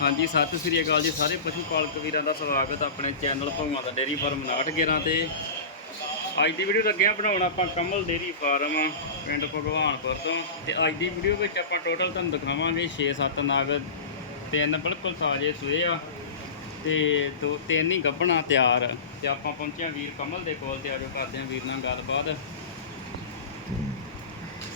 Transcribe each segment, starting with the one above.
ਹਾਂਜੀ, ਸਤਿ ਸ੍ਰੀ ਅਕਾਲ ਜੀ ਸਾਰੇ ਪਸ਼ੂ ਪਾਲਕ ਵੀਰਾਂ ਦਾ ਸਵਾਗਤ ਆਪਣੇ ਚੈਨਲ ਭਗਵਾਨ ਦਾ ਡੇਰੀ ਫਾਰਮ 911 ਤੇ। ਅੱਜ ਦੀ ਵੀਡੀਓ ਲੱਗਿਆ ਬਣਾਉਣ ਆਪਾਂ ਕਮਲ ਡੇਰੀ ਫਾਰਮ ਪਿੰਡ ਭਗਵਾਨਪੁਰ ਤੋਂ ਤੇ ਅੱਜ ਦੀ ਵੀਡੀਓ ਵਿੱਚ ਆਪਾਂ ਟੋਟਲ ਤੁਹਾਨੂੰ ਦਿਖਾਵਾਂਗੇ 6-7 ਨਾਗ, ਤਿੰਨ ਬਿਲਕੁਲ ਤਾਜ਼ੇ ਸੂਏ ਆ ਤੇ ਦੋ ਤਿੰਨ ਹੀ ਗੱਭਣਾ ਤਿਆਰ। ਤੇ ਆਪਾਂ ਪਹੁੰਚਿਆ ਵੀਰ ਕਮਲ ਦੇ ਕੋਲ ਤੇ ਆਜੋ ਕਰਦੇ ਹਾਂ ਵੀਰ ਨਾਲ ਗੱਲਬਾਤ।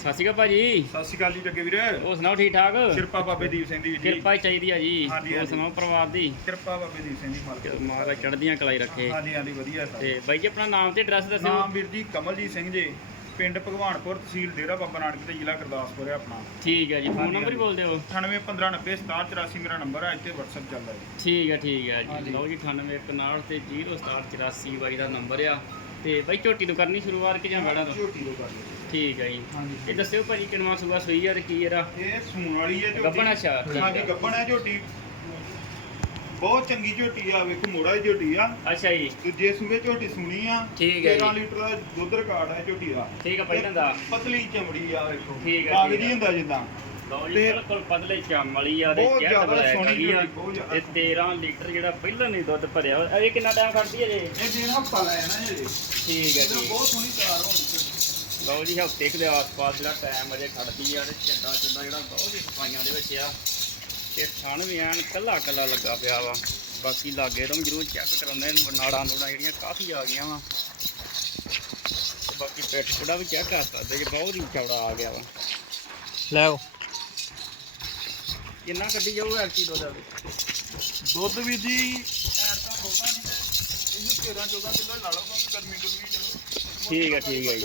ਸਤਿ ਸ਼੍ਰੀ ਅਕਾਲ ਭਾਜੀ। ਸਤਿ ਸ਼੍ਰੀ ਅਕਾਲ ਜੀ ਜੱਗੇ ਵੀਰ। ਹੋਰ ਸੁਣਾਓ ਠੀਕ ਠਾਕ? ਕਿਰਪਾ ਬਾਬੇ ਦੀਪ ਸਿੰਘ ਦੀ ਜੀ। ਕਿਰਪਾ ਹੀ ਚਾਹੀਦੀ ਆ ਜੀ। ਹਾਂਜੀ, ਹੋਰ ਹਾਂਜੀ। ਸੁਣਾਓ ਪਰਿਵਾਰ ਦੀ? ਕਿਰਪਾ ਬਾਬੇ ਦੀਪ ਸਿੰਘ ਦੀ ਮਾਲਕ ਮਾਰਾ ਚੜਦੀਆਂ ਕਲਾਈ ਰੱਖੇ। ਹਾਂਜੀ ਹਾਂਜੀ ਵਧੀਆ ਸਰ ਤੇ ਬਾਈ ਜੀ ਆਪਣਾ ਨਾਮ ਤੇ ਐਡਰੈਸ ਦੱਸਿਓ। ਨਾਮ ਵੀਰ ਜੀ ਕਮਲਜੀਤ ਸਿੰਘ ਜੀ। ਪਿੰਡ ਭਗਵਾਨਪੁਰ ਤਹਿਸੀਲ ਡੇਰਾ ਬਾਬਾ ਨਾਨਕ ਤੇ ਜ਼ਿਲ੍ਹਾ ਗੁਰਦਾਸਪੁਰ ਹੈ ਆਪਣਾ। ਠੀਕ ਹੈ ਜੀ। ਫੋਨ ਹਾਂਜੀ, ਨੰਬਰ ਹੀ? ਹਾਂਜੀ। ਬੋਲ ਦਿਓ 9815906784 ਮੇਰਾ ਨੰਬਰ ਹੈ ਇੱਥੇ WhatsApp ਚੱਲਦਾ ਹੈ ਠੀਕ ਹੈ ਠੀਕ ਹੈ ਜੀ। ਹਾਂਜੀ। ਲਓ ਜੀ 9851 ਤੇ 0784 ਬਾਈ ਦਾ ਨੰਬਰ ਆ। ਤੇ ਬਾਈ ਝੋਟੀ ਤੋਂ ਕਰਨੀ ਸ਼ੁਰੂਆਤ ਕਿ ਜਾਂ ਬੜਾ ਤੋਂ? ਝੋਟੀ ਤੋਂ ਕਰ ਲਓ ਠੀਕ ਹੈ ਜੀ। ਹਾਂਜੀ। ਇਹ ਦੱਸਿਓ ਭਾਜੀ ਕਿੰਨਾ ਸੂਆ ਸੂਈ ਯਾਰ ਕੀ ਇਹਦਾ? ਇਹ ਸੂਣ ਵਾਲੀ ਹੈ ਝੋਟੀ। ਗੱਭਣ ਅੱਛਾ, ਠੀਕ ਹਾਂਜੀ ਹੈ। ਗੱਬਣ ਹੈ ਝੋਟੀ। ਬਹੁਤ ਚੰਗੀ ਝੋਟੀ ਆ ਵੇਖੋ ਮੋੜਾ ਦੀ ਝੋਟੀ ਆ। ਅੱਛਾ ਜੀ। ਦੂਜੇ ਸੂਏ ਝੋਟੀ ਸੁਣੀ ਆ ਠੀਕ ਹੈ 13 ਜੀ। ਲੀਟਰ ਦਾ ਦੁੱਧ ਰਿਕਾਰਡ ਹੈ ਝੋਟੀ ਦਾ। ਠੀਕ ਹੈ ਪਹਿਲਾਂ ਦਾ। ਪਤਲੀ ਚਮੜੀ ਆ ਵੇਖੋ। ਠੀਕ ਹੈ, ਕਾਗਜ਼ੀ ਠੀਕ ਹੈ। ਹੁੰਦਾ ਜਿੱਦਾਂ। ਲਓ ਜੀ ਤੇ- ਬਿਲਕੁਲ ਪਤਲੇ ਚੰਮ ਵਾਲੀ ਆ ਤੇ ਬਹੁਤ ਚੈੱਕ ਜ਼ਿਆਦਾ ਬਲੈਕ ਸੋਹਣੀ ਵਾਲੀ ਆ। ਝੋਟੀ, ਬਹੁਤ ਜ਼ਿਆਦਾ। ਤੇ 13 ਲੀਟਰ ਜਿਹੜਾ ਪਹਿਲਾਂ ਨਹੀਂ ਦੁੱਧ ਭਰਿਆ ਹੋਇਆ। ਇਹ ਕਿੰਨਾ ਟਾਈਮ ਖੜਦੀ ਹੈ ਜੀ? ਇਹ ਹਫਤਾ ਲੈ ਜਾਣਾ ਜੀ ਠੀਕ ਹੈ ਇਹਦਾ ਜੀ ਬਹੁਤ ਸੋਹਣੀ ਤਿਆਰ ਹੋਣੀ ਲਓ ਜੀ ਹਫ਼ਤੇ ਕੁ ਦੇ ਆਸ-ਪਾਸ ਜਿਹੜਾ ਟਾਈਮ ਅਜੇ ਖੜਦੀ ਆ ਤੇ ਚੱਡਾ ਚੱਡਾ ਜਿਹੜਾ ਬਹੁਤ ਹੀ ਸਫਾਈਆਂ ਦੇ ਵਿੱਚ ਆ ਤੇ ਥਣ ਵੀ ਐਨ ਕੱਲਾ ਕੱਲਾ ਲੱਗਾ ਪਿਆ ਵਾ। ਬਾਕੀ ਲਾਗੇ ਤੋਂ ਵੀ ਜ਼ਰੂਰ ਚੈੱਕ ਕਰਾਉਂਦੇ ਨੇ ਨਾੜਾਂ ਨੂੜਾਂ ਜਿਹੜੀਆਂ ਕਾਫੀ ਆ ਗਈਆਂ ਵਾ। ਤੇ ਬਾਕੀ ਪਿੱਠ ਪੁੜਾ ਵੀ ਚੈੱਕ ਕਰ ਸਕਦੇ ਜੀ ਬਹੁਤ ਹੀ ਚੌੜਾ ਆ ਗਿਆ ਵਾ। ਲੈ ਆਓ। ਕਿੰਨਾ ਕੱਢੀ ਜਾਊਗਾ ਐਕਟੀ ਦੁੱਧ ਦੁੱਧ ਵੀ ਜੀ ਐਰ ਤਾਂ ਹੋਗਾ ਨਹੀਂ ਤੇ ਇਹਨੂੰ 13 14 ਕਿਲੋ ਲਾ ਲਓ ਕਿਉਂਕਿ ਗਰਮੀ ਗਰਮੀ ਚਲੋ ਠੀਕ ਹੈ ਠੀਕ ਹੈ ਜੀ।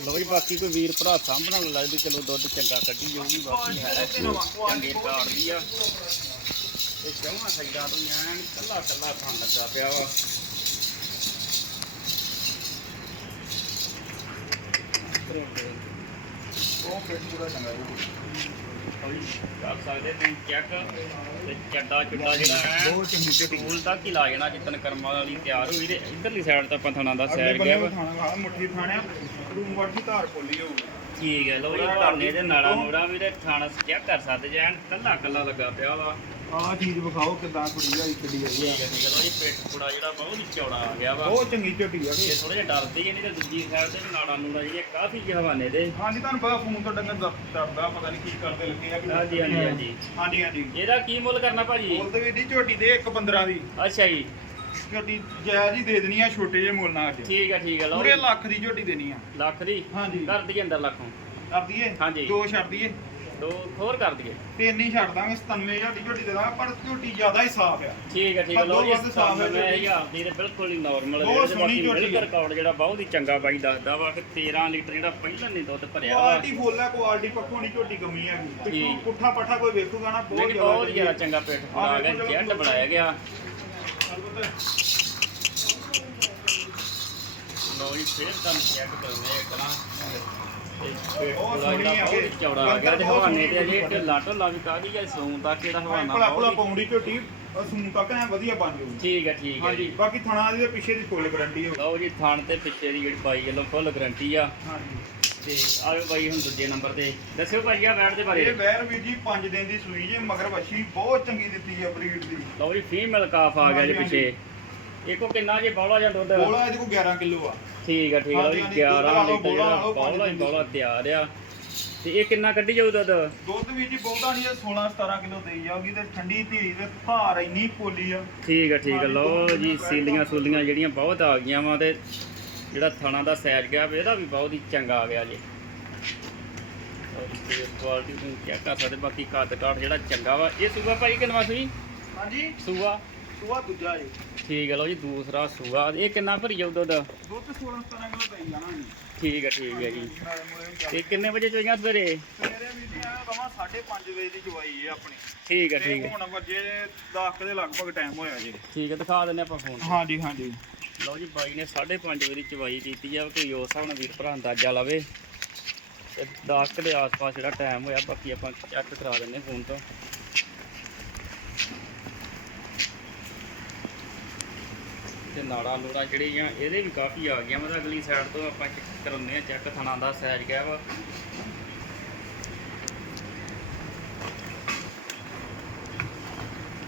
ਲਓ ਜੀ, ਬਾਕੀ ਕੋਈ ਵੀਰ ਭਰਾ ਸਾਂਭਣ ਵਾਲਾ ਚਲੋ ਦੁੱਧ ਚੰਗਾ ਕੱਢੀ ਜਾਊਗੀ, ਬਾਕੀ ਹੈ ਚੰਗੇ ਕਾਰਡ ਦੀ ਆ। ਤੇ ਚੌਹਾਂ ਸਾਈਡਾਂ ਤੋਂ ਐਨ ਕੱਲਾ ਕੱਲਾ ਥਣ ਲੱਗਾ ਪਿਆ ਵਾ। ਉਹ ਫਿੱਟ ਪੂਰਾ ਚੰਗਾ ਕਰ ਸਕਦੇ ਤੁਸੀਂ ਚੈੱਕ ਤੇ ਚੱਡਾ ਚੁੱਡਾ ਜਿਹੜਾ ਹੈ ਬਹੁਤ ਚੰਗੀ ਝੋਟੀ ਸਕੂਲ ਤੱਕ ਹੀ ਲਾ ਜਾਣਾ ਜਿੱਦਣ ਕਰਮਾਂ ਵਾਲੀ ਤਿਆਰ ਹੋਈ ਤੇ ਇਧਰਲੀ ਸਾਈਡ ਤੋਂ ਆਪਾਂ ਥਣਾ ਦਾ ਬੰਨੇ ਗਿਆ ਵਾ ਖਾਣਾ ਖਾ ਮੁੱਠੀ ਖਾਣਿਆ ਰੂਮ ਵੜ ਦੀ ਧਾਰ ਖੋਲੀ ਹੋਊ। ਠੀਕ ਹੈ ਲਓ ਜੀ ਭਾਨੇ ਦੇ ਨਾੜਾ ਨੂੜਾ ਵੀ ਤੇ ਥਾਣਾ ਚੈੱਕ ਕਰ ਸਕਦੇ ਜੇ ਐਨ ਕੱਲਾ ਕੱਲਾ ਲੱਗਾ ਪਿਆ ਵਾ। ਆਹ ਚੀਜ਼ ਵਿਖਾਓ ਕਿਦਾਂ ਕੁੜੀ ਆਈ ਕਿੱਡੀ ਆਈ ਠੀਕ ਹੈ ਠੀਕ ਹੈ ਲਓ ਜੀ ਪੇਟ ਪੂੜਾ ਜਿਹੜਾ ਬਹੁਤ ਹੀ ਚੌੜਾ ਆ ਗਿਆ ਵਾ। ਬਹੁਤ ਚੰਗੀ ਝੋਟੀ ਆ ਇਹ ਥੋੜਾ ਜਿਹਾ ਡਰਦੀ ਹੈ ਨਹੀਂ ਤੇ ਦੂਜੀ ਸਾਈਡ ਤੇ ਵੀ ਨਾੜਾ ਨੂੜਾ ਜਿਹੜੀਆਂ ਕਾਫੀ ਜਿਹੇ ਹਵਾਨੇ ਦੇ। ਹਾਂਜੀ ਤੁਹਾਨੂੰ ਪਤਾ ਫੋਨ ਤੋਂ ਡੰਗਰ ਡਰਦਾ ਪਤਾ ਨਹੀਂ ਕੀ ਕਰਦੇ ਲੱਗੇ ਆ ਹਾਂਜੀ ਹਾਂਜੀ ਹਾਂਜੀ। ਹਾਂਜੀ ਹਾਂਜੀ। ਇਹਦਾ ਕੀ ਮੁੱਲ ਕਰਨਾ ਭਾਜੀ? ਬੋਲਦੇ ਵੀ ਦੀ ਝੋਟੀ ਦੇ 1 15 ਦੀ। ਅੱਛਾ ਜੀ। ਝੋਟੀ ਜਾਇਜ਼ ਹੀ ਦੇ ਦੇਣੀ ਆ ਛੋਟੇ ਜਿਹੇ ਮੁੱਲ ਨਾਲ ਅੱਜ। ਠੀਕ ਹੈ ਠੀਕ ਹੈ ਲਓ ਪੂਰੇ। ਲੱਖ ਦੀ ਝੋਟੀ ਦੇਣੀ ਆ। ਲੱਖ ਦੀ? ਹਾਂਜੀ। ਕਰ ਦਈਏ ਅੰਦਰ ਲੱਖੋਂ ਕਰ ਦਈਏ? ਹਾਂਜੀ। ਦੋ ਛੱਡ ਦਈਏ? ਦੋ ਹੋਰ ਕਰ ਦਈਏ ਤਿੰਨ ਹੀ ਛੱਡ ਦਾਂਗੇ 97000 ਦੀ ਝੋਟੀ ਦੇ ਦਾਂਗੇ ਪਰ ਝੋਟੀ ਜ਼ਿਆਦਾ ਹੀ ਸਾਫ਼ ਆ ਠੀਕ ਹੈ ਠੀਕ ਹੈ ਲਓ ਜੀ ਹੱਦੋਂ ਵੱਧ ਸਾਫ਼ ਹੈ ਮੈਂ ਜਿਹੜੀ। ਹਜ਼ਾਰ ਦੀ ਤੇ ਬਿਲਕੁਲ ਹੀ ਨਾਰਮਲ ਬਹੁਤ ਸੋਹਣੀ ਝੋਟੀ ਹੈ। ਰਿਕਾਰਡ ਜਿਹੜਾ ਬਹੁਤ ਹੀ ਚੰਗਾ ਬਾਈ ਦੱਸਦਾ ਵਾ ਕਿ 13 ਲੀਟਰ ਜਿਹੜਾ ਪਹਿਲਾਂ ਨਹੀਂ ਦੁੱਧ ਭਰਿਆ ਵਾ ਕੁਆਲਿਟੀ ਫੁੱਲ ਹੈ ਕੁਆਲਿਟੀ ਪੱਖੋਂ ਨਹੀਂ ਝੋਟੀ ਕਮੀ ਹੈ ਪਿੱਛੋਂ ਠੀਕ। ਪੁੱਠਾ ਪੱਠਾ ਕੋਈ ਵੇਖੂਗਾ ਨਾ ਬਹੁਤ ਲੇਕਿਨ ਬਹੁਤ ਚੰਗੀ ਜ਼ਿਆਦਾ ਹੈ। ਚੰਗਾ ਪੇਟ ਬਣਾ ਗਿਆ ਦੇਖੋ ਜੈਟ ਚਲੋ ਬਣਾਇਆ ਗਿਆ ਅਲਬਤ੍ਤਾ ਲਓ ਜੀ ਫੇਰ ਤੁਹਾਨੂੰ ਚੈੱਕ ਕਰਨੇ ਇੱਕ ਨਾ ਤੇ ਪੇਟ ਬਹੁਤ ਪੂਰਾ ਜਿਹੜਾ ਸੋਹਣੀ ਆ ਬਹੁਤ ਹੀ ਕਿ ਚੌੜਾ ਆ ਗਿਆ ਤੇ ਬਹੁਤ ਹਵਾਨੇ ਤੇ ਸੋਹਣੀ ਅਜੇ ਢਿੱਲਾ ਢੱਲਾ ਵੀ ਕਾਹਦੀ ਹੈ ਸੂਨ ਤੱਕ ਜਿਹੜਾ ਹਵਾਨਾ ਭਲਾ ਭਲਾ ਬਹੁਤ ਹੀ- ਪਾਉਂਦੀ ਝੋਟੀ ਸੂਨ ਤੱਕ ਐ ਵਧੀਆ ਬਣ ਜਾਊਗੀ ਠੀਕ ਹੈ ਠੀਕ ਹੈ ਹਾਂਜੀ ਜੀ ਬਾਕੀ ਥਣਾ ਦੀ ਤੇ ਪਿੱਛੇ ਦੀ ਫੁੱਲ ਗਰੰਟੀ ਹੋਊ ਲਓ ਜੀ ਥਣ ਤੇ ਪਿੱਛੇ ਦੀ ਜਿਹੜੀ ਬਾਈ ਵੱਲੋਂ ਫੁੱਲ ਗਰੰਟੀ ਆ। ਹਾਂਜੀ। ਤੇ ਆਇਓ ਬਾਈ ਹੁਣ ਦੂਜੇ ਨੰਬਰ ਤੇ। ਦੱਸਿਓ ਭਾਈ ਆ ਬੈਠ ਦੇ ਬਾਰੇ। ਇਹ ਵੈਰ ਵੀਰ ਜੀ 5 ਦਿਨ ਦੀ ਸੂਈ ਜੇ ਮਗਰ ਵੱਛੀ ਬਹੁਤ ਚੰਗੀ ਦਿੱਤੀ ਆ ਬਰੀਡ ਦੀ। ਲਓ ਜੀ ਫੀਮੇਲ ਕਾਫ ਆ ਗਿਆ ਜੀ ਹਾਂਜੀ, ਪਿੱਛੇ। ਇੱਕੋ ਕਿੰਨਾ ਜੀ ਬੌਲਾ ਜਾਂ ਦੁੱਧ। ਬੋਲਾ ਇਹਦੇ ਕੋਲ 11 ਕਿਲੋ ਆ। ਠੀਕ ਆ ਠੀਕ ਆ ਹਾਂਜੀ, 11 ਦੁੱਧ ਲਾ ਲਓ, ਲੀਟਰ ਜਿਹੜਾ ਬੌਲਾ ਲਾ ਲਓ, ਬੌਲਾ ਹੀ ਬੌਲਾ ਤਿਆਰ ਆ। ਤੇ ਇਹ ਕਿੰਨਾ ਕੱਢੀ ਜਾਊ ਦੁੱਧ? ਦੁੱਧ ਵੀ ਜੀ ਬਹੁਤਾ ਨਹੀਂ 16 17 ਕਿਲੋ ਦੇਈ ਜਾਊਗੀ ਤੇ ਠੰਡੀ ਧੀ ਤੇ ਧਾਰ ਇੰਨੀ ਪੋਲੀ ਆ। ਠੀਕ ਆ ਠੀਕ ਆ ਲਓ ਜੀ ਸੀਲੀਆਂ ਸੂਲੀਆਂ ਜਿਹੜੀਆਂ ਬਹੁਤ ਆ ਗਈਆਂ ਵਾ ਤੇ ਜਿਹੜਾ ਥਣਾ ਦਾ ਸਾਈਜ਼ ਗਿਆ ਵਾ, ਇਹਦਾ ਵੀ ਬਹੁਤ ਹੀ ਚੰਗਾ ਆ ਗਿਆ ਜੀ। ਕੁਆਲਿਟੀ ਤੁਸੀਂ ਚੈੱਕ ਕਰ ਸਕਦੇ ਬਾਕੀ ਕੱਦ ਕਾਠ ਜਿਹੜਾ ਚੰਗਾ ਵਾ। ਇਹ ਸੂਆ ਭਾਈ ਕਿੰਨਵਾ ਸੂਈ? ਹਾਂਜੀ। ਸੂਆ ਸੁਆ ਦੂਜਾ ਜੀ। ਠੀਕ ਆ ਲਓ ਜੀ ਦੂਸਰਾ ਸੂਆ। ਇਹ ਕਿੰਨਾ ਭਰੀ ਜਾਊ ਦੁੱਧ? ਦੁੱਧ 16 17 ਕਿਲੋ ਦੇਈ ਜਾਣਾ ਜੀ। ਠੀਕ ਆ ਠੀਕ ਆ ਜੀ। ਤੇ ਕਿੰਨੇ ਵਜੇ ਚੋਈਆਂ ਸਵੇਰੇ? ਸਵੇਰੇ ਵੀ ਜੀ ਆ ਕਮਾ 5:30 ਵਜੇ ਦੀ ਚਵਾਈ ਹੈ ਆਪਣੀ। ਠੀਕ ਤੇ ਠੀਕ ਆ। ਹੁਣ ਵਜੇ 10 ਦੇ ਲਗਭਗ ਟਾਈਮ ਹੋਇਆ ਜੀ। ਠੀਕ ਹੈ ਦਿਖਾ ਦਿੰਦੇ ਆਪਾਂ ਫੋਨ ਹਾਂਜੀ ਹਾਂਜੀ। ਲਓ ਜੀ ਬਾਈ ਨੇ 5:30 ਵਜੇ ਦੀ ਚਵਾਈ ਕੀਤੀ ਆ ਕੋਈ ਉਸ ਨਾਲ ਵੀਰ ਭਰਾ ਅੰਦਾਜ਼ਾ ਲਾਵੇ। ਤੇ 10 ਕੁ ਦੇ ਆਸ-ਪਾਸ ਜਿਹੜਾ ਟਾਈਮ ਹੋਇਆ ਬਾਕੀ ਆਪਾਂ ਚੈੱਕ ਕਰਾ ਫੋਨ ਤੋਂ। ਤੇ ਨਾੜਾ ਨੂੜਾ ਜਿਹੜੀਆਂ ਇਹਦੇ ਵੀ ਕਾਫੀ ਆ ਗਈਆਂ। ਮਤਲਬ ਅਗਲੀ ਸਾਈਡ ਤੋਂ ਆਪਾਂ ਚੈੱਕ ਕਰਾਉਂਦੇ ਆ ਚੈੱਕ ਥਣਾ ਦਾ ਸਾਈਜ਼ ਗਿਆ ਵਾ।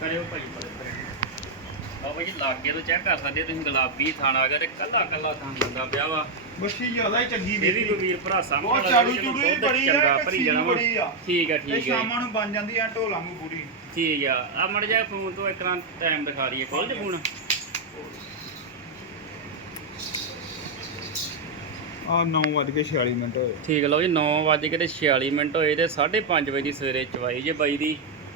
ਕਰਿਓ ਭਾਈ ਕਰੇ ਆ ਭਾਈ ਲਾਗੇ ਤੋਂ ਚੈੱਕ ਕਰ ਸਕਦੇ ਤੁਸੀਂ ਗੁਲਾਬੀ ਥਾਣਾ ਆ ਗਿਆ ਤੇ ਕੱਲਾ ਕੱਲਾ ਥਾਂ ਲੱਗਾ ਪਿਆ ਵਾ। ਬੱਛੀ ਜ਼ਿਆਦਾ ਹੀ ਚੰਗੀ ਇਹ ਵੀ ਵੀਰ ਕੋਈ ਵੀਰ ਭਰਾ ਸਾਹਮਣੇ ਬਹੁਤ ਵਾਲਾ ਚਾੜੂ ਵੀ ਵੀ ਬੜੀ ਆ ਭਰੀ ਜਾਣਾ ਵਾ। ਬੜੀ ਆ। ਠੀਕ ਆ ਠੀਕ ਹੈ ਸ਼ਾਮਾਂ ਨੂੰ ਬਣ ਜਾਂਦੀ ਆ ਢੋਲਾਂ ਨੂੰ ਪੂਰੀ। ਠੀਕ ਆ। ਆ ਮੜ ਜਾ ਫੋਨ ਤੋਂ ਇੱਕ ਰਾਂ ਟਾਈਮ ਦਿਖਾ ਹੈ ਕੋਲ ਜੇ ਫੋਨ ਆ 9:46 ਮਿੰਟ ਹੋਏ। ਠੀਕ ਲਓ ਜੀ 9 ਵਜੇ ਕੇ ਤੇ 46 ਮਿੰਟ ਹੋਏ ਤੇ 5:30 ਵਜੇ ਦੀ ਸਵੇਰੇ ਚਵਾਈ ਜੇ ਬਾਈ ਦੀ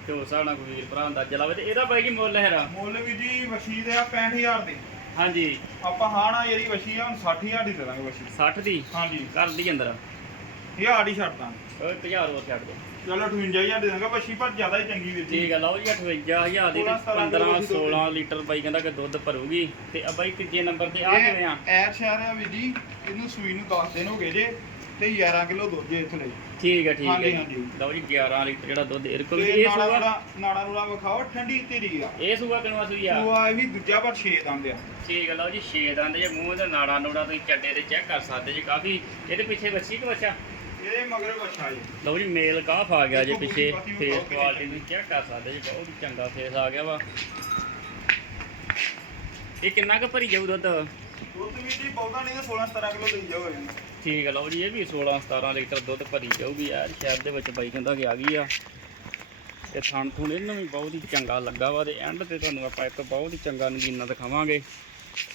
ਤੇ ਉਸ ਹਿਸਾਬ ਨਾਲ ਕੋਈ ਵੀਰ ਭਰਾ ਅੰਦਾਜ਼ਾ ਲਾਵੇ ਤੇ ਇਹਦਾ ਬਾਈ ਜੀ ਮੁੱਲ ਹੈਗਾ ਮੁੱਲ ਵੀ ਜੀ ਵਸ਼ੀ ਦੇ ਆ 65000 ਦੇ। ਹਾਂਜੀ। ਆਪਾਂ ਹਾਣਾ ਜਿਹੜੀ ਵਸ਼ੀ ਆ ਹੁਣ 60000 ਦੀ ਦੇ ਦਾਂਗੇ ਵਸ਼ੀ 60 ਦੀ? ਹਾਂਜੀ। ਕਰ ਦੀ ਅੰਦਰ? ਹਜ਼ਾਰ ਹੀ ਛੱਡ ਦਾਂਗੇ। ਉਹ 1000 ਹੋਰ ਛੱਡ ਦੇ। ਚਲੋ 58000 ਦੇ ਦਾਂਗੇ ਵਸ਼ੀ ਪਰ ਜ਼ਿਆਦਾ ਹੀ ਚੰਗੀ ਜੀ। ਠੀਕ ਹੈ ਲਓ ਜੀ 58000 ਦੀ ਤੇ 15 16 ਲੀਟਰ ਬਾਈ ਕਹਿੰਦਾ ਕਿ ਦੁੱਧ ਭਰੂਗੀ। ਤੇ ਆ ਬਾਈ ਤੀਜੇ ਨੰਬਰ ਤੇ ਆ ਕਿਵੇਂ ਆ? ਐਰ ਸ਼ਹਿਰ ਆ ਵੀਰ ਜੀ ਇਹਨੂੰ ਸੂਈ ਨੂੰ 10 ਦਿਨ ਹੋ ਗਏ ਜੇ ਤੇ 11 ਕਿਲੋ ਦੁੱਧ ਇੱਥੇ ਲਈ। ਠੀਕ ਹੈ ਠੀਕ ਹੈ। ਲਓ ਜੀ 11 ਲੀਟਰ ਜਿਹੜਾ ਦੁੱਧ ਇਹ ਕੋਲ ਇਹ ਸੂਆ ਨੂੜਾ ਨਾੜਾ ਵਿਖਾਓ ਠੰਡੀ ਧੀਰੀ ਆ। ਇਹ ਸੂਆ ਕਿਨਵਾ ਸੂਈ ਆ? ਉਹ ਆ ਇਹ ਵੀ ਦੂਜਾ ਪਰ 6 ਦੰਦ ਆ। ਠੀਕ ਹੈ ਲਓ ਜੀ ਛੇ ਦੰਦ ਜੇ ਮੂੰਹ ਤੇ ਨਾੜਾ ਨੂੜਾ ਤੁਸੀਂ ਚੱਡੇ ਤੇ ਚੈੱਕ ਕਰ ਸਕਦੇ ਜੀ ਕਾਫੀ। ਇਹਦੇ ਪਿੱਛੇ ਬੱਚੀ ਕਿ ਬੱਚਾ ਇਹਦੇ ਮਗਰ ਜੀ। ਲਓ ਜੀ ਮੇਲ ਕਾਫ ਆ ਗਿਆ ਜੇ ਪਿੱਛੇ ਫੇਸ ਕੁਆਲਿਟੀ ਤੁਸੀਂ ਚੈੱਕ ਕਰ ਸਕਦੇ ਜੀ ਬਹੁਤ ਚੰਗਾ ਫੇਸ ਆ ਗਿਆ ਵਾ। ਇਹ ਕਿੰਨਾ ਕੁ ਭਰੀ ਜਾਊ ਦੁੱਧ? ਦੁੱਧ ਵੀ ਜੀ ਬਹੁਤਾ ਨਹੀਂ ਤੇ 16 17 ਕਿਲੋ ਦੇਈ ਜਾਓ ਇਹਨੂੰ। ਠੀਕ ਹੈ ਲਓ ਜੀ ਇਹ ਵੀ 16 17 ਲੀਟਰ ਦੁੱਧ ਭਰੀ ਜਾਊਗੀ। ਯਾਰ ਸ਼ਹਿਰ ਦੇ ਵਿੱਚ ਬਾਈ ਕਹਿੰਦਾ ਕਿ ਆ ਗਈ ਆ। ਤੇ ਥਣ ਥੁਣ ਇਹਨੂੰ ਵੀ ਬਹੁਤ ਹੀ ਚੰਗਾ ਲੱਗਾ ਵਾ ਤੇ ਐਂਡ ਤੇ ਤੁਹਾਨੂੰ ਆਪਾਂ ਇੱਕ ਬਹੁਤ ਹੀ ਚੰਗਾ ਨਗੀਨਾ ਦਿਖਾਵਾਂਗੇ।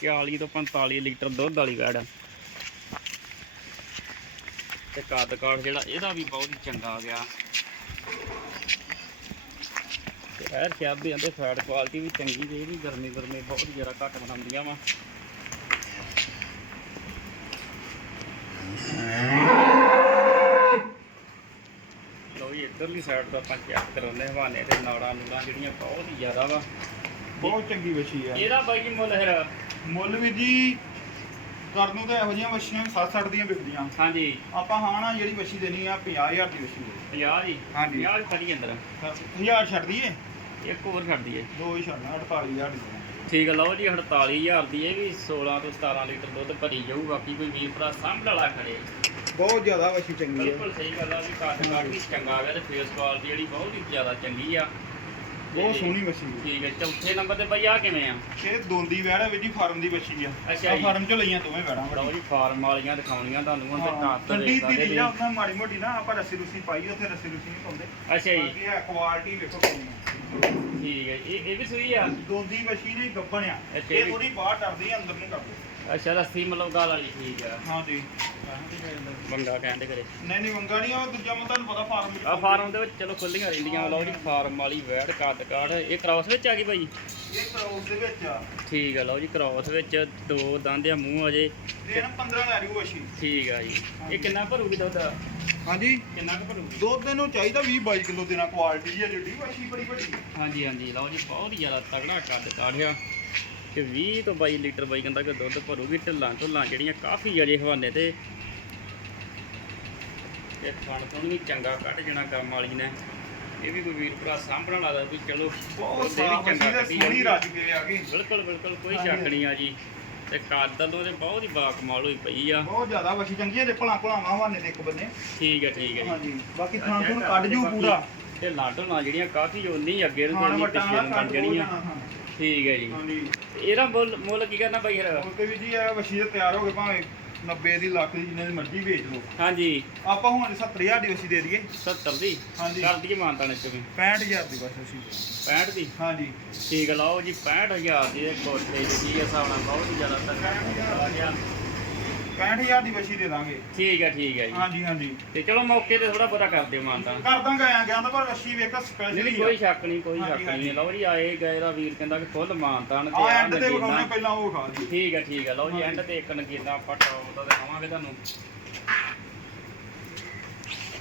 40 ਤੋਂ 45 ਲੀਟਰ ਦੁੱਧ ਵਾਲੀ ਵੈੜ। ਤੇ ਕੱਦ ਕਾਠ ਜਿਹੜਾ ਇਹਦਾ ਵੀ ਬਹੁਤ ਹੀ ਚੰਗਾ ਆ ਗਿਆ। ਤੇ ਐਰ ਸ਼ਹਿਰ ਦੇ ਫੈਟ ਕੁਆਲਿਟੀ ਵੀ ਚੰਗੀ ਜੇ ਇਹ ਵੀ ਗਰਮੀ ਗਰਮੀ ਬਹੁਤ ਜ਼ਿਆਦਾ ਘੱਟ ਬਣਾਉਂਦੀਆਂ ਵਾ। ਲੋ ਜੀ ਇੱਧਰਲੀ ਸਾਈਡ ਤੋਂ ਆਪਾਂ ਚੈੱਕ ਕਰਾਉਂਦੇ ਹਵਾਨੇ ਤੇ ਨਾੜਾਂ ਨੂੜਾਂ ਜਿਹੜੀਆਂ ਬਹੁਤ ਹੀ ਜ਼ਿਆਦਾ ਵਾ। ਬਹੁਤ ਚੰਗੀ ਵਸ਼ੀ ਆ। ਇਹਦਾ ਬਾਈ ਜੀ ਮੁੱਲ ਹੈ ਮੁੱਲ ਵੀ ਜੀ ਕਰਨ ਨੂੰ ਤਾਂ ਇਹੋ ਜਿਹੀਆਂ ਵਸ਼ੀਆਂ 60 ਦੀਆਂ ਵਿਕਦੀਆਂ। ਹਾਂਜੀ। ਆਪਾਂ ਹਾਣਾ ਜਿਹੜੀ ਵਸ਼ੀ ਦੇਣੀ ਆ 50000 ਦੀ ਵਸ਼ੀ 50 ਜੀ? ਹਾਂਜੀ। 50 ਦੀ ਖੜੀ ਅੰਦਰ। ਹਜ਼ਾਰ ਛੱਡ ਦਈਏ? ਇੱਕ ਹੋਰ ਛੱਡ ਦਈਏ। ਦੋ ਹੀ ਛੱਡਣਾ 48000 ਦੀ ਠੀਕ ਹੈ ਲਓ ਜੀ 48000 ਦੀ ਇਹ ਵੀ 16 ਤੋਂ 17 ਲੀਟਰ ਦੁੱਧ ਭਰੀ ਜਾਊ ਬਾਕੀ ਕੋਈ ਵੀਰ ਭਰਾ ਸਾਂਭ ਵਾਲਾ ਖੜੇ। ਬਹੁਤ ਜ਼ਿਆਦਾ ਵਸ਼ੀ ਚੰਗੀ ਆ। ਬਿਲਕੁਲ ਸਹੀ ਗੱਲ ਆ ਵੀ ਕੱਟ ਕੱਟ ਵੀ ਚੰਗਾ ਆ ਗਿਆ ਤੇ ਫੇਸ ਕੁਆਲਿਟੀ ਜਿਹੜੀ ਬਹੁਤ ਹੀ ਜ਼ਿਆਦਾ ਚੰਗੀ ਆ। ਬਹੁਤ ਤੇ ਸੋਹਣੀ ਵਸ਼ੀ ਠੀਕ ਹੈ ਚੌਥੇ ਨੰਬਰ ਤੇ ਬਈ ਆ ਕਿਵੇਂ ਆ? ਇਹ ਦੋਂਦੀ ਵੈੜ ਹੈ ਵੀ ਜੀ ਫਾਰਮ ਦੀ ਵਸ਼ੀ ਆ। ਅੱਛਾ ਜੀ। ਫਾਰਮ ਚੋਂ ਲਈਆਂ ਦੋਵੇਂ ਵੈੜਾਂ ਲਓ ਜੀ ਫਾਰਮ ਵਾਲੀਆਂ ਦਿਖਾਉਣੀਆਂ ਤੁਹਾਨੂੰ ਹੁਣ ਤੇ ਠੰਡੀ ਵੇਖ ਸਕਦੇ ਧੀਰੀ ਆ ਤੁਸੀਂ। ਉਹਨਾਂ ਮਾੜੀ ਮੋਟੀ ਨਾ ਆਪਾਂ ਰੱਸੀ ਰੁੱਸੀ ਪਾਈ ਉੱਥੇ ਰੱਸੀ ਰੁੱਸੀ ਨਹੀਂ ਪਾਉਂਦੇ। ਅੱਛਾ ਜੀ। ਬਾਕੀ ਇਹ ਕੁਆਲਿਟੀ ਵੇਖੋ ਕਿੰਨੀ ਆ। ਠੀਕ ਹੈ ਇਹ ਇਹ ਵੀ ਸੂਈ ਆ? ਦੋਂਦੀ ਵਸ਼ੀ ਨਹੀਂ ਗੱਬਣ ਆ। ਅੱਛਾ ਇਹ ਜੀ। ਥੋੜੀ ਬਾਹਰ ਡਰਦੀ ਆ ਅੰਦਰ ਨੂੰ ਕਰਦੇ ਅੱਛਾ ਰੱਸੀ ਮਤਲਬ ਗਾਲ ਵਾਲੀ ਠੀਕ ਆ। ਹਾਂਜੀ ਬੰਗਾ ਕਹਿੰਦੇ ਕਰੇ ਨਹੀਂ ਨਹੀਂ ਵੰਗਾ ਨਹੀਂ ਉਹ ਦੂਜਾ ਮੈਂ ਤੁਹਾਨੂੰ ਪਤਾ ਫਾਰਮ ਆ ਫਾਰਮ ਦੇ ਵਿੱਚ ਚਲੋ ਖੁੱਲੀਆਂ ਰਹਿੰਦੀਆਂ ਲਓ ਜੀ ਫਾਰਮ ਵਾਲੀ ਵੈੜ ਕੱਦ ਕਾਠ। ਇਹ ਕ੍ਰਾਸ ਵਿੱਚ ਆ ਗਈ ਭਾਈ? ਇਹ ਕਰਾਉਸ ਦੇ ਵਿੱਚ ਆ। ਠੀਕ ਆ ਲਓ ਜੀ ਕ੍ਰਾਸ ਵਿੱਚ ਦੋ ਦੰਦ ਆ ਮੂੰਹ ਅਜੇ। ਦਿਨ 15 ਲੈ ਰਹੀ ਵਸ਼ੀ ਠੀਕ ਆ ਜੀ। ਇਹ ਕਿੰਨਾ ਭਰੂਗੀ ਦੁੱਧ? ਹਾਂਜੀ। ਕਿੰਨਾ ਕੁ ਭਰੂਗੀ? ਦੁੱਧ ਨੂੰ ਚਾਹੀਦਾ 20 22 ਕਿਲੋ ਦੇਣਾ ਕੁਆਲਿਟੀ ਹੈ ਜਿਹੜੀ ਵਸ਼ੀ ਬੜੀ ਵੱਡੀ। ਹਾਂਜੀ ਹਾਂਜੀ ਲਓ ਜੀ ਬਹੁਤ ਹੀ ਜ਼ਿਆਦਾ ਤਗੜਾ ਕੱਦ ਕਾਠਿਆ ਤੇ 20 ਤੋਂ 22 ਲੀਟਰ ਬਾਈ ਕਹਿੰਦਾ ਕਿ ਦੁੱਧ ਭਰੂਗੀ ਢਿੱਲਾਂ ਢੁੱਲਾਂ ਜਿਹੜੀਆਂ ਕਾਫੀ ਅਜੇ ਹਵਾਨੇ ਤੇ। ਤੇ ਥਣ ਥਣ ਵੀ ਚੰਗਾ ਕੱਢ ਜਾਣਾ ਕੰਮ ਵਾਲੀ ਨੇ। ਇਹ ਵੀ ਕੋਈ ਵੀਰ ਭਰਾ ਸਾਂਭਣ ਵਾਲਾ ਵੀ ਚਲੋ ਬਹੁਤ ਉਹਦੇ ਵੀ ਸਾਫ਼ ਵਸ਼ੀ ਤੇ ਕੱਢੀ ਸੋਹਣੀ ਜਾਂਦੀ ਆ। ਰੱਜ ਕੇ ਆ ਗਈ ਬਿਲਕੁਲ ਬਿਲਕੁਲ ਕੋਈ ਸ਼ੱਕ ਨਹੀਂ ਆ ਜੀ। ਤੇ ਕੱਦ ਲੋ ਤੇ ਬਹੁਤ ਹੀ ਬਾਕਮਾਲ ਹੋਈ ਪਈ ਆ। ਬਹੁਤ ਜ਼ਿਆਦਾ ਵਸ਼ੀ ਚੰਗੀ ਹੈ ਭਲਾ ਭਲਾਵਾਂ ਹਵਾਨੇ ਦੇ ਇੱਕ ਬੰਨੇ। ਠੀਕ ਹੈ ਠੀਕ ਹੈ ਹਾਂਜੀ ਬਾਕੀ ਥਾਂ ਥੂਣ ਕੱਢ ਜੂ ਪੂਰਾ। ਤੇ ਲਾਡੋ ਨਾਲ ਜਿਹੜੀਆਂ ਕਾਫੀ ਉਨੀ ਅੱਗੇ ਨੂੰ ਖਾਣ ਵਟਾਂ ਪਿੱਛੇ ਨੂੰ ਹਾਂ। ਠੀਕ ਹੈ ਜੀ। ਹਾਂਜੀ। ਇਹਦਾ ਮੁੱਲ ਮੁੱਲ ਕੀ ਕਰਨਾ ਬਾਈ ਫਿਰ? ਉਹ ਤੇ ਵੀ ਜੀ ਇਹ ਵਸ਼ੀ ਤਿਆਰ ਹੋ ਗਏ ਭਾਵੇਂ 90 ਦੀ ਲੱਖ ਦੀ ਜਿੰਨੇ ਦੀ ਮਰਜ਼ੀ ਵੇਚ ਲਓ। ਹਾਂਜੀ। ਆਪਾਂ ਹੁਣ 70000 ਦੀ ਵਸ਼ੀ ਦੇ ਦਈਏ। 70 ਦੀ? ਹਾਂਜੀ। ਕਰ ਦਈਏ ਮਾਨਤਾ ਨੇ ਤੁਸੀਂ 65000 ਦੀ ਬਸ ਵਸ਼ੀ 65 ਦੀ? ਹਾਂਜੀ। ਠੀਕ ਹੈ ਲਓ ਜੀ 65000 ਦੀ ਇਹ ਕੋਟੇ ਦੀ ਕੀ ਹਿਸਾਬ ਨਾਲ ਬਹੁਤ ਹੀ ਜ਼ਿਆਦਾ ਤੱਕ ਆ ਗਿਆ। 65000 ਦੀ ਵਸ਼ੀ ਦੇ ਦਾਂਗੇ। ਠੀਕ ਹੈ ਠੀਕ ਹੈ ਜੀ। ਹਾਂਜੀ ਹਾਂਜੀ। ਤੇ ਚਲੋ ਮੌਕੇ ਤੇ ਥੋੜਾ ਬਹੁਤਾ ਕਰ ਦਿਓ ਮਾਨਤਾ ਕਰ ਦਾਂਗਾ ਗਿਆ ਤਾਂ ਪਰ ਵਸ਼ੀ ਵੇਖ ਸਪੈਸ਼ਲ ਨਹੀਂ ਕੋਈ ਸ਼ੱਕ ਨਹੀਂ ਕੋਈ ਹਾਂਜੀ, ਸ਼ੱਕ ਨਹੀਂ। ਲਓ ਜੀ ਆਏ ਗਏ ਦਾ ਵੀਰ ਕਹਿੰਦਾ ਕਿ ਫੁੱਲ ਮਾਨਤਾਨ ਆ ਐਂਡ ਤੇ। ਵਿਖਾਉਣੇ ਪਹਿਲਾਂ ਉਹ ਵਿਖਾ ਦੀ ਠੀਕ ਹੈ ਠੀਕ ਹੈ ਲਓ ਜੀ ਐਂਡ ਤੇ ਇੱਕ ਨਗੀਨਾ ਆਪਾਂ ਟੌਪ ਦਾ ਦਿਖਾਵਾਂਗੇ ਤੁਹਾਨੂੰ।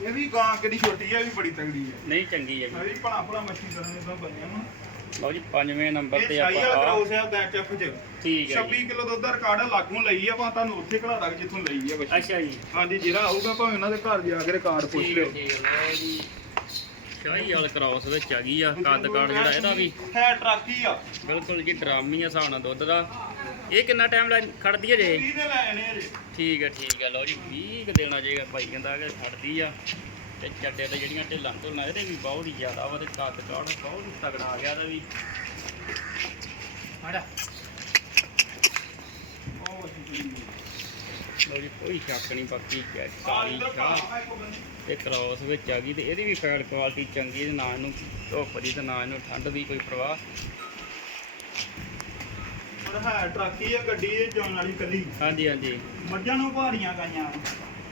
ਇਹ ਵੀ ਗਾਂ ਕਿਹੜੀ ਛੋਟੀ ਹੈ ਇਹ ਵੀ ਬੜੀ ਤਗੜੀ ਹੈ ਨਹੀਂ ਚੰਗੀ ਹੈ ਇਹ ਵੀ ਭਲਾ ਭਲਾ ਮੱਛੀ ਕਰਨ ਇਦਾਂ ਬਣਿਆ ਵਾ। ਲਓ ਜੀ ਪੰਜਵੇਂ ਨੰਬਰ ਤੇ ਆਪਾਂ ਆਹ- ਕਰਾਉਸ ਹੈ ਬੈਕ ਐਫ ਚ ਠੀਕ ਹੈ 26 ਜੀ। ਕਿਲੋ ਦੁੱਧ ਦਾ ਰਿਕਾਰਡ ਲਾਗੋਂ ਲਈ ਆ ਆਪਾਂ ਤੁਹਾਨੂੰ ਉੱਥੇ ਘਲਾ ਦਾਂਗੇ ਜਿੱਥੋਂ ਲਈ ਆ ਬੱਚੀ। ਅੱਛਾ ਜੀ। ਹਾਂਜੀ ਜਿਹੜਾ ਆਊਗਾ ਭਾਵੇਂ ਉਹਨਾਂ ਦੇ ਘਰ ਜਾ ਕੇ ਰਿਕਾਰਡ ਪੁੱਛ ਠੀਕ ਹੈ ਲਿਓ। ਠੀਕ ਹੈ ਲਓ ਜੀ। ਸ਼ਾਹੀ ਵਾਲ ਕ੍ਰਾਸ ਵਿੱਚ ਆ ਗਈ ਆ ਕੱਦ ਕਾਠ ਜਿਹੜਾ ਇਹਦਾ ਵੀ। ਹੈ ਟਰਾਕੀ ਆ। ਬਿਲਕੁਲ ਜੀ ਡਰਾਮੀ ਆ ਹਿਸਾਬ ਨਾਲ ਦੁੱਧ ਦਾ। ਇਹ ਕਿੰਨਾ ਟਾਈਮ ਲੈ ਖੜਦੀ ਹੈ ਜੇ? 30 ਦੇ ਲੈ ਨੇ ਜੇ। ਠੀਕ ਹੈ ਠੀਕ ਹੈ ਲਓ ਜੀ 20 ਕੁ ਦੇਣਾ ਜੇਗਾ ਭਾਈ ਕਹਿੰਦਾ ਕਿ ਖੜਦੀ ਆ। ਤੇ ਚੱਡੇ ਤੇ ਜਿਹੜੀਆਂ ਢਿੱਲਾਂ ਢੁੱਲਾਂ ਇਹਦੇ ਵੀ ਬਹੁਤ ਹੀ ਜ਼ਿਆਦਾ ਵਾ ਤੇ ਕੱਦ ਕਾੜ ਬਹੁਤ ਹੀ ਤਗੜਾ ਆ ਗਿਆ ਇਹਦਾ ਵੀ। ਵਸੀ ਲੋ ਜੀ ਕੋਈ ਸ਼ੱਕ ਨਹੀਂ ਬਾਕੀ ਕਾਲੀ ਸ਼ਾਹ ਤੇ ਕ੍ਰਾਸ ਵਿੱਚ ਆ ਗਈ ਤੇ ਇਹਦੀ ਵੀ ਫੈਟ ਕੁਆਲਿਟੀ ਚੰਗੀ ਤੇ ਨਾ ਇਹਨੂੰ ਧੁੱਪ ਦੀ ਤੇ ਨਾ ਇਹਨੂੰ ਠੰਡ ਦੀ ਕੋਈ ਪ੍ਰਵਾਹ। ਪਰ ਹੈ ਟਰੱਕੀ ਆ ਗੱਡੀ ਇਹ ਜਾਣ ਵਾਲੀ ਕੱਲੀ ਹਾਂਜੀ ਹਾਂਜੀ। ਮੱਝਾਂ ਨੂੰ ਭਾਰੀਆਂ ਗਾਈਆਂ।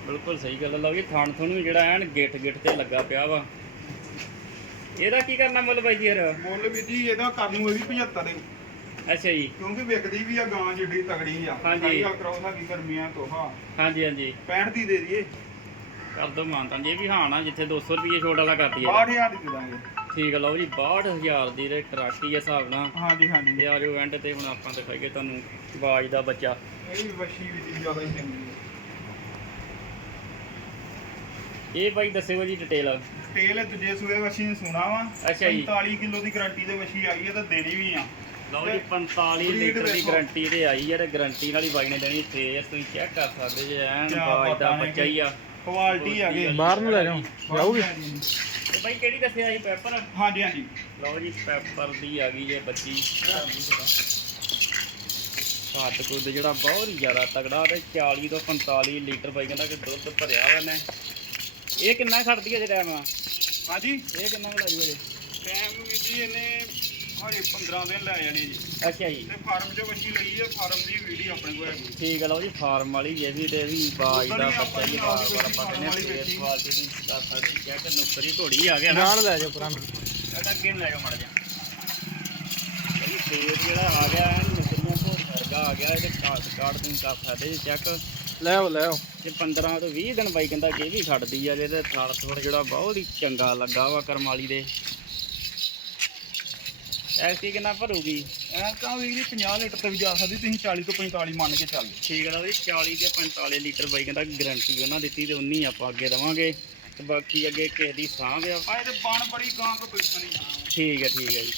ਬਿਲਕੁਲ ਸਹੀ ਗੱਲ ਲਓ ਜੀ ਥਣ ਥਣ ਵੀ ਜਿਹੜਾ ਐਨ ਗਿੱਠ ਗਿੱਠ ਤੇ ਲੱਗਾ ਪਿਆ ਵਾ। ਇਹਦਾ ਕੀ ਕਰਨਾ ਮੁੱਲ ਬਾਈ ਜੀ ਯਾਰ ਮੁੱਲ ਵੀ ਜੀ ਇਹਦਾ ਕਰਨ ਨੂੰ ਇਹ ਵੀ 75 ਦੇ ਅੱਛਾ ਜੀ। ਕਿਉਂਕਿ ਵਿਕਦੀ ਵੀ ਆ ਗਾਂ ਜਿੱਡੀ ਤਗੜੀ ਆ। ਹਾਂਜੀ। ਸਾਈ ਹਾਲ ਕਰਾਉ ਸਾਡੀ ਗਰਮੀਆਂ ਤੋਹਾ ਹਾਂਜੀ ਹਾਂਜੀ। 65 ਦੀ ਦੇ ਦਈਏ। ਕਰ ਦੋ ਮਾਨਤਾਂ। ਜੀ ਵੀ ਹਾਂ ਨਾ ਜਿੱਥੇ 200 ਰੁਪਏ ਛੋਟ ਵਾਲਾ ਕਰਦੀ ਹੈ 62000 ਦੀ ਦੇ ਦਾਂਗੇ। ਠੀਕ ਆ ਲਓ ਜੀ 62000 ਦੀ ਤੇ ਟਰਾਕੀ ਦੇ ਹਿਸਾਬ ਨਾਲ। ਹਾਂਜੀ ਹਾਂਜੀ। ਤੇ ਆ ਜਾਓ ਐਂਡ ਤੇ ਹੁਣ ਆਪਾਂ ਦਿਖਾਈਏ ਤੁਹਾਨੂੰ ਬਾਜ ਦਾ ਬੱਚਾ। ਇਹ ਵੀ ਵਸ਼ੀ ਵੀ ਜ਼ਿਆਦਾ ਹੀ ਚੰਗੀ ਹੈ ਇਹ ਬਾਈ ਦੱਸਿਓ ਜੀ ਡਿਟੇਲ ਤੇਲ ਦੂਜੇ ਸੂਏ ਵਸ਼ੀ ਨੂੰ ਸੁਣਾ ਵਾ। ਅੱਛਾ ਜੀ। 45 ਕਿਲੋ ਦੀ ਗਾਰੰਟੀ ਤੇ ਵਸ਼ੀ ਆਈ ਹੈ ਤਾਂ ਦੇਣੀ ਵੀ ਆ। ਲਓ ਜੀ 45 Breed ਲੀਟਰ ਦੀ। ਗਾਰੰਟੀ ਤੇ ਆਈ ਹੈ ਤੇ ਗਾਰੰਟੀ ਨਾਲ ਹੀ ਬਾਈ ਨੇ ਦੇਣੀ ਫੇਸ ਤੁਸੀਂ ਚੈੱਕ ਕਰ ਸਕਦੇ ਜੇ ਐਨ ਕਿਆ ਬਾਜ ਦਾ ਪਤਾ ਨੀ ਬੱਚਾ ਹੀ ਆ। ਕੁਆਲਿਟੀ ਆ ਗਈ। ਬਾਹਰ ਨੂੰ ਲੈ ਜਾਓ ਜਾਊਗੀ ਤੇ ਬਾਈ ਕਿਹੜੀ ਦੱਸਿਆ ਸੀ ਪੈਪਰ? ਹਾਂਜੀ ਹਾਂਜੀ। ਲਓ ਜੀ ਪੈਪਰ ਦੀ ਆ ਗਈ ਜੇ ਬੱਚੀ। ਕੱਦ ਕੁੱਦ ਜਿਹੜਾ ਬਹੁਤ ਹੀ ਜ਼ਿਆਦਾ ਤਗੜਾ ਤੇ 40 ਤੋਂ 45 ਲੀਟਰ ਬਾਈ ਕਹਿੰਦਾ ਕਿ ਦੁੱਧ ਭਰਿਆ ਵਾ ਨੇ ਇਹ ਕਿੰਨਾ ਖੜਦੀ ਹੈ ਜੇ ਟਾਈਮ ਹਾਂਜੀ। ਇਹ ਕਿੰਨਾ ਲਾਈ ਹੈ ਟਾਈਮ ਵੀ ਜੀ ਇਹਨੇ ਹਜੇ 15 ਦਿਨ ਲੈ ਜਾਣੇ ਜੀ। ਅੱਛਾ ਜੀ। ਤੇ ਫਾਰਮ 'ਚੋਂ ਵਸ਼ੀ ਲਈ ਹੈ ਫਾਰਮ ਦੀ ਵੀਡੀਓ ਆਪਣੇ ਕੋਲ ਹੈਗੀ। ਠੀਕ ਹੈ ਲਓ ਜੀ ਫਾਰਮ ਵਾਲੀ ਜੇ ਵੀ ਤੇ ਵੀ ਬਾਜ ਦਾ ਬੱਚਾ ਹੀ ਬਾਰ ਬਾਰ ਆਪਾਂ ਕਹਿੰਦੇ ਵਾਲੀ ਫੇਸ। ਕੁਆਲਿਟੀ ਦੀ ਕਰ ਸਕਦੇ ਚੈੱਕ ਨੁਕਰੀ ਘੋੜੀ ਆ ਗਿਆ ਨਾ। ਨਾਲ ਲੈ ਜਾਓ ਪੁਰਾਣਾ ਇਹਦਾ ਅੱਗੇ ਲੈ ਜਾ ਮੜ ਜਾ ਇਹ ਫੇਸ ਜਿਹੜਾ ਆ ਗਿਆ ਨੁਕਰੀਆਂ ਘੋੜ ਵਰਗਾ ਆ ਗਿਆ ਇਹਦੇ ਕਾਰਡ ਕਾਰਡ ਤੁਸੀਂ ਕਰ ਸਕਦੇ ਚੈੱਕ ਲੈ ਆਓ ਲੈ ਆਓ। ਤੇ 15 ਤੋਂ 20 ਦਿਨ ਬਾਈ ਕਹਿੰਦਾ ਕਿ ਵੀ ਖੜਦੀ ਆ ਜਿਹਦੇ ਥਾਲ ਥੋੜ ਜਿਹੜਾ ਬਹੁਤ ਹੀ ਚੰਗਾ ਲੱਗਾ ਵਾ ਕਰਮਾਲੀ ਦੇ। ਐਸੀ ਕਿੰਨਾ ਭਰੂਗੀ? ਐ ਤਾਂ ਵੀ ਜੀ 50 ਲੀਟਰ ਤੇ ਵੀ ਜਾ ਸਕਦੀ ਤੁਸੀਂ 40 ਤੋਂ 45 ਮੰਨ ਕੇ ਚੱਲ ਠੀਕ ਹੈ ਜੀ 40 ਤੇ 45 ਲੀਟਰ ਬਾਈ ਕਹਿੰਦਾ ਗਾਰੰਟੀ ਉਹਨਾਂ ਦਿੱਤੀ ਤੇ ਉਨੀ ਆਪਾਂ ਅੱਗੇ ਦਵਾਂਗੇ। ਤੇ ਬਾਕੀ ਅੱਗੇ ਕਿਸੇ ਦੀ ਸਾਂਭ ਆ। ਆਏ ਤੇ ਬਣ ਬੜੀ ਗਾਂ ਕੋ ਬੈਠਣੀ ਠੀਕ ਹੈ ਠੀਕ ਹੈ ਜੀ।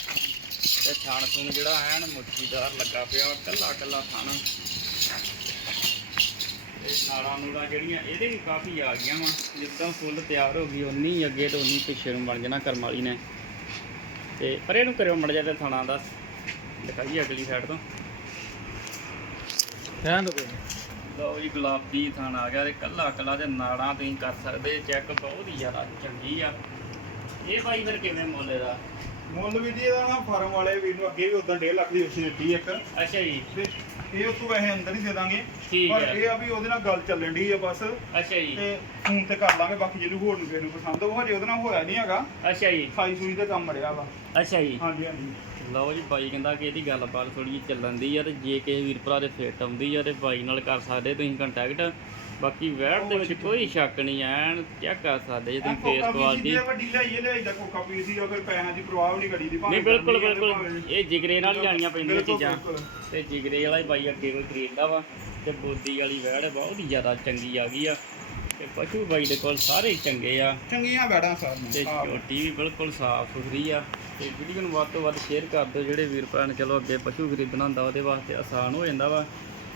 ਤੇ ਥਣ ਥੁਣ ਜਿਹੜਾ ਐਨ ਮੁੱਠੀਦਾਰ ਲੱਗਾ ਪਿਆ ਕੱਲਾ ਕੱਲਾ ਥਣ। ਤੇ ਨਾਲਾਂ ਨੂਲਾਂ ਜਿਹੜੀਆਂ ਇਹਦੇ ਵੀ ਕਾਫੀ ਆ ਗਈਆਂ ਵਾ। ਜਿੱਦਾਂ ਫੁੱਲ ਤਿਆਰ ਹੋ ਗਈ ਉਨੀ ਅੱਗੇ ਤੇ ਉਨੀ ਪਿੱਛੇ ਨੂੰ ਬਣ ਜਾਣਾ ਕਰਮ ਵਾਲੀ ਨੇ। ਤੇ ਪਰ ਇਹਨੂੰ ਕਰਿਓ ਮੜ ਜਾ ਤੇ ਥਣਾ ਦਾ ਦਿਖਾਈਏ ਅਗਲੀ ਸਾਈਡ ਤੋਂ। ਰਹਿਣ ਦੋ ਲਓ ਜੀ ਗੁਲਾਬੀ ਥਣ ਆ ਗਿਆ ਤੇ ਕੱਲਾ ਕੱਲਾ ਤੇ ਨਾੜਾਂ ਤੁਸੀਂ ਕਰ ਸਕਦੇ ਚੈੱਕ ਬਹੁਤ ਹੀ ਜ਼ਿਆਦਾ ਚੰਗੀ ਆ। ਇਹ ਭਾਈ ਫਿਰ ਕਿਵੇਂ ਮੁੱਲ ਦਾ ਮੁੱਲ ਵੀ ਜੀ ਇਹਦਾ ਨਾ ਫਾਰਮ ਵਾਲੇ ਵੀ ਨੂੰ ਅੱਗੇ ਵੀ ਉਦਾਂ 1.5 ਲੱਖ ਦੀ ਵਸ਼ੀ ਦਿੱਤੀ ਇੱਕ। ਅੱਛਾ ਜੀ। ਤੇ ਇਹ ਉਸ ਤੋਂ ਵੈਸੇ ਅੰਦਰ ਹੀ ਦੇ ਦਾਂਗੇ। ਠੀਕ ਪਰ ਹੈ। ਇਹ ਆ ਵੀ ਉਹਦੇ ਨਾਲ ਗੱਲ ਚੱਲਣ ਦੀ ਆ ਬਸ। ਅੱਛਾ ਜੀ। ਤੇ ਫੋਨ ਤੇ ਕਰ ਲਾਂਗੇ ਬਾਕੀ ਜਿਹਨੂੰ ਹੋਰ ਨੂੰ ਕਿਸੇ ਨੂੰ ਪਸੰਦ ਹੋ ਹਜੇ ਉਹਦੇ ਨਾਲ ਹੋਇਆ ਨਹੀਂ ਹੈਗਾ। ਅੱਛਾ ਜੀ। ਸਾਈ ਸੂਈ ਤੇ ਕੰਮ ਮੜਿਆ ਵਾ। ਅੱਛਾ ਜੀ। ਹਾਂਜੀ ਹਾਂਜੀ। ਲਓ ਜੀ ਬਾਈ ਕਹਿੰਦਾ ਕਿ ਇਹਦੀ ਗੱਲਬਾਤ ਥੋੜੀ ਜਿਹੀ ਚੱਲਣ ਦੀ ਆ ਤੇ ਜੇ ਕਿਸੇ ਵੀਰ ਭਰਾ ਦੇ ਫਿੱਟ ਆਉਂਦੀ ਆ ਤੇ ਬਾਈ ਨਾਲ ਕਰ ਸਕਦੇ ਤੁਸੀਂ ਕੰਟੈਕਟ ਬਾਕੀ ਵੈਟ ਦੇ ਵਿੱਚ ਕੋਈ ਸ਼ੱਕ ਨਹੀਂ ਐਨ ਚੈੱਕ ਕਰ ਸਕਦੇ ਜੇ ਤੁਸੀਂ ਫੇਸ ਕੁਆਲਿਟੀ ਵੱਡੀ ਲਿਆਈ ਦਾ ਕੋਕਾ ਪੀਸ ਹੀ ਆ ਫਿਰ ਪੈਸਿਆਂ ਦੀ ਪ੍ਰਵਾਹ ਵੀ ਨਹੀਂ ਕਰੀ ਦੀ ਨਹੀਂ ਬਿਲਕੁਲ ਆ ਬਿਲਕੁਲ। ਇਹ ਜਿਗਰੇ ਨਾਲ ਹੀ ਜਾਣੀਆਂ ਪੈਂਦੀਆਂ ਚੀਜ਼ਾਂ। ਤੇ ਜਿਗਰੇ ਵਾਲਾ ਹੀ ਬਾਈ ਅੱਗੇ ਕੋਈ ਖਰੀਦਦਾ ਵਾ ਤੇ ਬੋਦੀ ਵਾਲੀ ਵੈੜ ਬਹੁਤ ਹੀ ਜ਼ਿਆਦਾ ਚੰਗੀ ਆ ਗਈ ਆ। ਤੇ ਪਸ਼ੂ ਬਾਈ ਦੇ ਕੋਲ ਸਾਰੇ ਚੰਗੇ ਆ। ਚੰਗੀਆਂ ਬੈੜਾਂ ਸਾਰੀਆਂ ਤੇ ਝੋਟੀ ਵੀ ਬਿਲਕੁਲ ਸਾਫ਼ ਸੁਥਰੀ ਆ। ਤੇ ਵੀਡੀਓ ਨੂੰ ਵੱਧ ਤੋਂ ਵੱਧ ਸ਼ੇਅਰ ਕਰ ਦਿਓ ਜਿਹੜੇ ਵੀਰ ਭਰਾ ਨੇ ਚਲੋ ਅੱਗੇ ਪਸ਼ੂ ਖਰੀਦਣਾ ਹੁੰਦਾ ਉਹਦੇ ਵਾਸਤੇ ਆਸਾਨ ਹੋ ਜਾਂਦਾ ਵਾ।